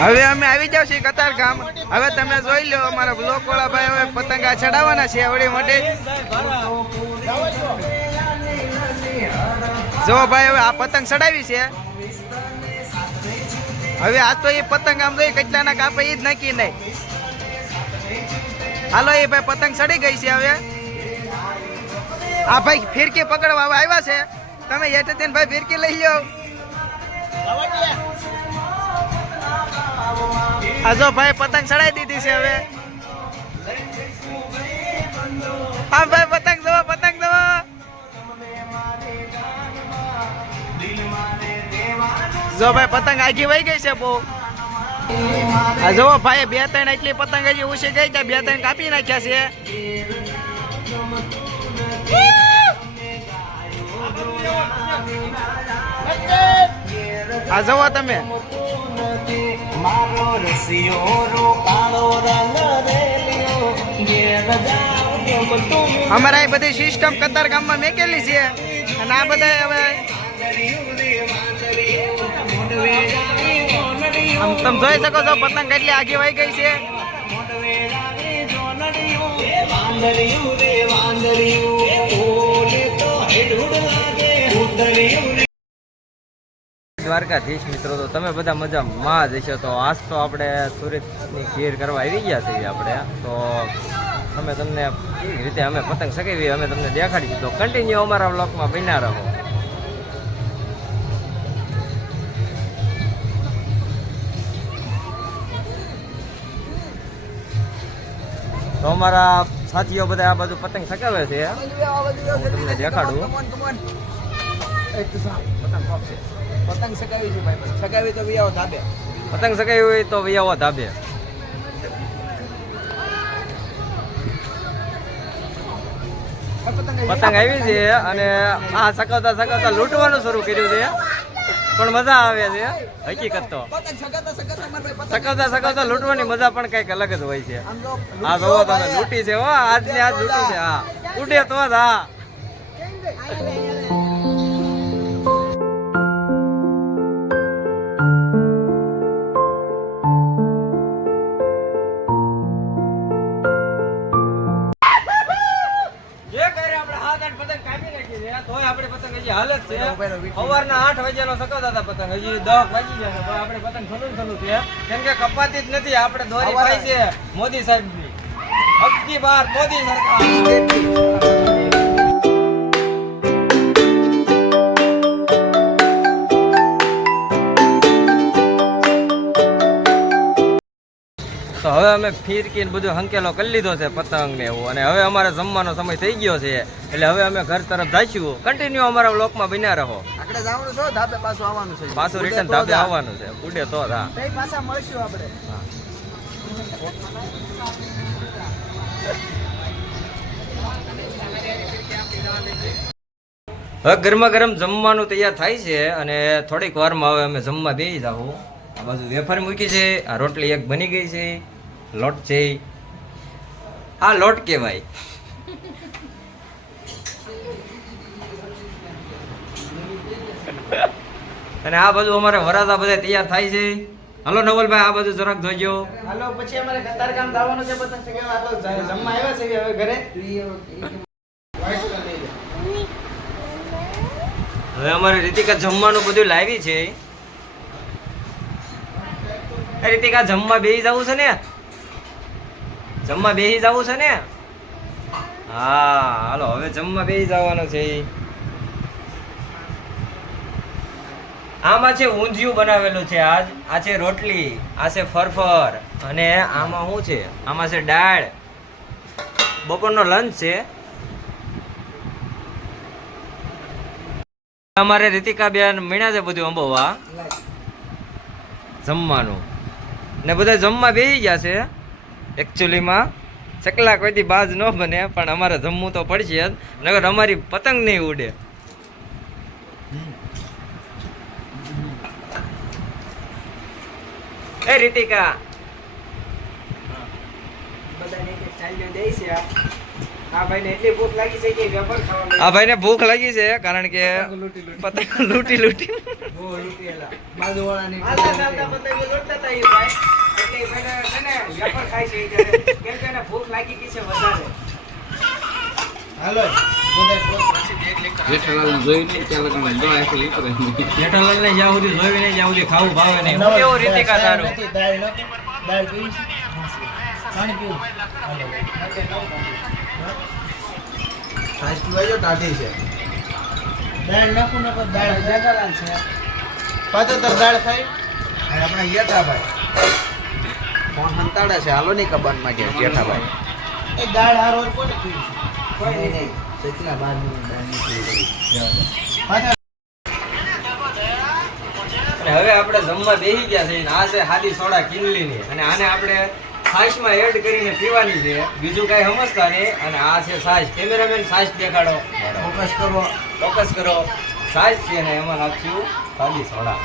હવે અમે આવી જાવ છીએ કતાર ગામ. હવે તમે જોઈ લો, અમારા બ્લોક વાળા ભાઈ હવે પતંગા ચડાવવાના છે આવડી મોટી. જો ભાઈ, હવે આ પતંગ ચડાવી છે. હવે આ તો એ પતંગ આમ જોઈએ કેટલાના કાપે એ જ નક્કી નહીં. હાલો, એ ભાઈ પતંગ ચડી ગઈ છે હવે. આ ભાઈ ફિરકી પકડવા આવ્યા છે. તમે હેઠે ભાઈ ફિરકી લઈ લો આ જો ભાઈ પતંગ ચડાઈ દીધી છે હવે. હા, ભાઈ, પતંગ જવો પતંગ જવો જો ભાઈ, પતંગ આગી વહી ગઈ છે બહુ. આ જો ભાઈ, બે ત્રણ એટલી પતંગ હજી ઉછી ગઈ છે, બે ત્રણ કાપી નાખ્યા છે. આ જવો તમે. અમારે આ બધી સિસ્ટમ કતાર ગામમાં મેકેલી છે. અને આ બધા હવે તમે જોઈ શકો છો પતંગ કેટલી આગી વહી ગઈ છે. વાંદરિયું રે વાંદરિયું. ઓલે તો હેડુડ લાગે. ઉતરિયું દ્વારકાધીશ મિત્રો તો તમે બધા મજા માં હશો. તો આજ તો આપણે સુરતની ખીર કરવા આવી ગયા છીએ આપણે. તો અમે તમને કેવી રીતે અમે પતંગ સગાવી અમે તમને દેખાડીશું. તો કન્ટિન્યુ અમારા બ્લોકમાં બન્યા રહો. તો અમારા સાથીઓ બધા આ બધું પતંગ સગાવે છે. હું તમને દેખાડું. પતંગ કાપશે. પતંગ સગાવી છે ભાઈ સગાવી તો બી ધાબે. પતંગ સગાવી હોય તો વૈયાવો ધાબે. પતંગ આવી છે? અને આ સકાવતા સકાવતા લૂંટવાનું શરૂ કર્યું છે. પણ મજા આવે છે હકીકત તો. ભાઈ સકાવતા સકાવતા લૂંટવાની મજા પણ કંઈક અલગ જ હોય છે. આ જોવો તમે લૂંટી છે હો આજ ને આજ લૂંટી છે હા. ઉડે તો જ હા. આપણે પતંગ હજી હાલ જ છે સવારના આઠ વાગ્યાનો સકાવતા હતા પતંગ. હજી દસ વાગી જાય પણ આપણે પતંગ ખલું ખલું છે. કેમ કે કપાતી જ નથી. આપણે દોરી પાઈ છે મોદી સાહેબની અબકી બાર મોદી સરકાર. તો હવે અમે ફીરકીને બધું હંકેલો કરી લીધો છે પતંગ ને એવું. અને હવે અમારે જમવાનો સમય થઈ ગયો છે. એટલે હવે અમે ઘર તરફ જઈશું કન્ટિન્યુ અમારા બ્લોકમાં બન્યા રહો. આપણે જવાનું છો ધાબે પાછું આવવાનું છે. પાછું રિટર્ન ધાબે આવવાનું છે. ઉડે તો હા પાછા મળશું આપણે હવે ગરમા ગરમ જમવાનું તૈયાર થાય છે અને થોડીક વારમાં હવે અમે જમવા બેસી જાવ આ બાજુ વેફર મૂકી છે. આ રોટલી એક બની ગઈ છે. લોટ છે આ લોટ કહેવાય. અને આ બાજુ અમારે વરાતા બધા તૈયાર થાય છે. હલો નવલભાઈ આ બાજુ જરાક જોજો. હલો પછી અમારે કતાર કામ જવાનું છે પતંગ સગાવા તો જમવા આવ્યા છે હવે ઘરે. હવે અમારે રીતિકા જમવાનું બધું લાવી છે. રીતિકા જમવા બેસી જવું છે ને? જમવા બેસી જવું છે ને? હા, હાલો, હવે જમવા બેસી જવાનું છે આમાં છે ઊંધિયું બનાવેલું છે આજ. આ છે રોટલી, આ છે ફરફર અને આમાં શું છે? આમાં છે દાળ. બપોરનો લંચ છે. અમારે રીતિકાબેન મીણા છે બધું અંબોવા. જમવાનું. ને બધા જમવા બેસી ગયા છે. એકચ્યુઅલીમાં ચકલા કોઈથી બાજ ન બને પણ અમારે જમવું તો પડશે જ. નગર અમારી પતંગ નહીં ઉડે. એ રીતિકા. આ ભાઈ ને ભૂખ લાગી છે કે વેફર ખાવા આ ભાઈને ભૂખ લાગી છે કારણ કે લૂંટી લૂંટી. પતંગ લૂંટી લૂંટી. બહુ લૂંટી એલા બાજુવાળાની પતંગ આવતા પતંગ લૂંટતા હતા એ ભાઈ ખાય છે કેમ કે એને ભૂખ લાગી ગઈ છે વધારે. હાલો જેઠાલાલ જોઈ નહીં ત્યાં લગન દવા આખી ઉતરે નહીં. જેઠાલાલને જ્યાં સુધી જોઈ નહીં ત્યાં સુધી ખાવું ભાવે નહીં. કેવું તારું? દાળ નાખો. છે? પાણી પીવું. છાશ પીવાય ટાઢી છે. દાળ નાખું ને પછી દાળ જેઠાલાલ છે. પાછો તાર દાળ ખાઈ. આપણે ફોન સંતાડે છે. હાલો નહીં કબાટમાં કે જેઠાભાઈ. એ દાળ હારો કોને પીવી કોઈ નહીં નહીં. સચના બારની અને હવે આપણે જમવા બેસી ગયા છે. આ છે હાદી સોડા કિનલીની અને આને આપણે છાશમાં એડ કરીને પીવાની છે. બીજું કાંઈ સમજતા નહીં. અને આ છે છાશ કેમેરામેન છાશ દેખાડો. ફોકસ કરો. ફોકસ કરો. છાશ છે ને એમાં નાખ્યું હાદી સોડા.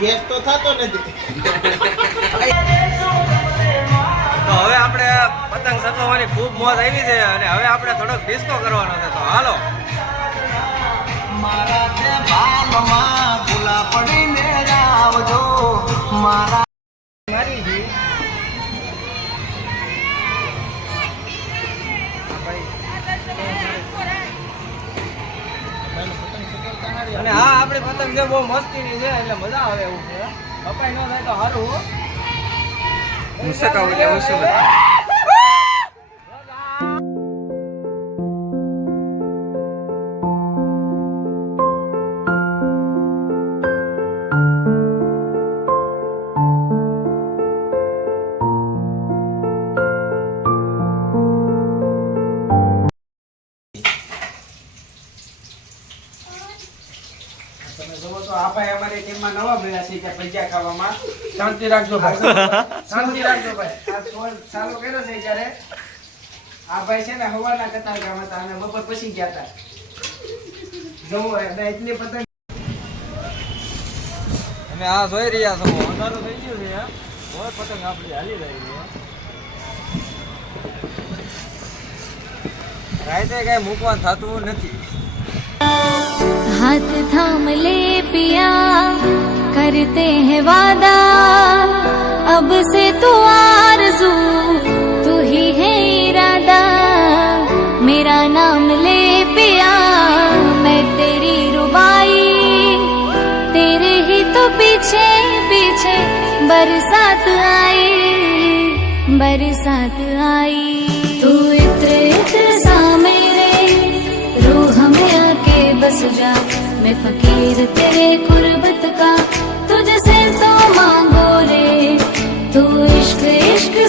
ગેસ તો થતો નથી. પતંગ ચગાવવાની ખૂબ મોજ આવી છે અને હવે આપણે થોડોક ડિસ્કો કરવાનો છે. તો હાલો. મારા તે બાલમાં ભૂલા પડીને આવજો મારા અને હા આપણી પતંગ છે બહુ મસ્તીની છે એટલે મજા આવે એવું છે. કપાઈ ન થાય તો સારું હું સકાવું એટલે હું શું ટીમમાં નવા મળ્યા છે કે પૈસા ખાવામાં. શાંતિ રાખજો ભાઈ. શાંતિ રાખજો ભાઈ. આ ફોન ચાલુ કર્યો છે જ્યારે. આ ભાઈ છે ને હવાના કતાર ગામ હતા અને બપોર પછી ગયા હતા. જવું એટલે એટલી પતંગ. અમે આ જોઈ રહ્યા છો. અંધારું થઈ ગયું છે હોય પતંગ આપણી હાલી રહી છે. રાતે કઈ મૂકવાનું થતું નથી. हाथ थाम ले पिया करते हैं वादा अब से तो आरज़ू तू ही है इरादा मेरा नाम ले पिया मैं तेरी रुबाई तेरे ही तो पीछे पीछे बरसात आई बरसात आई फकीर तेरे कुर्बत का तुझसे तो मांगो रे तू इश्क इश्क सा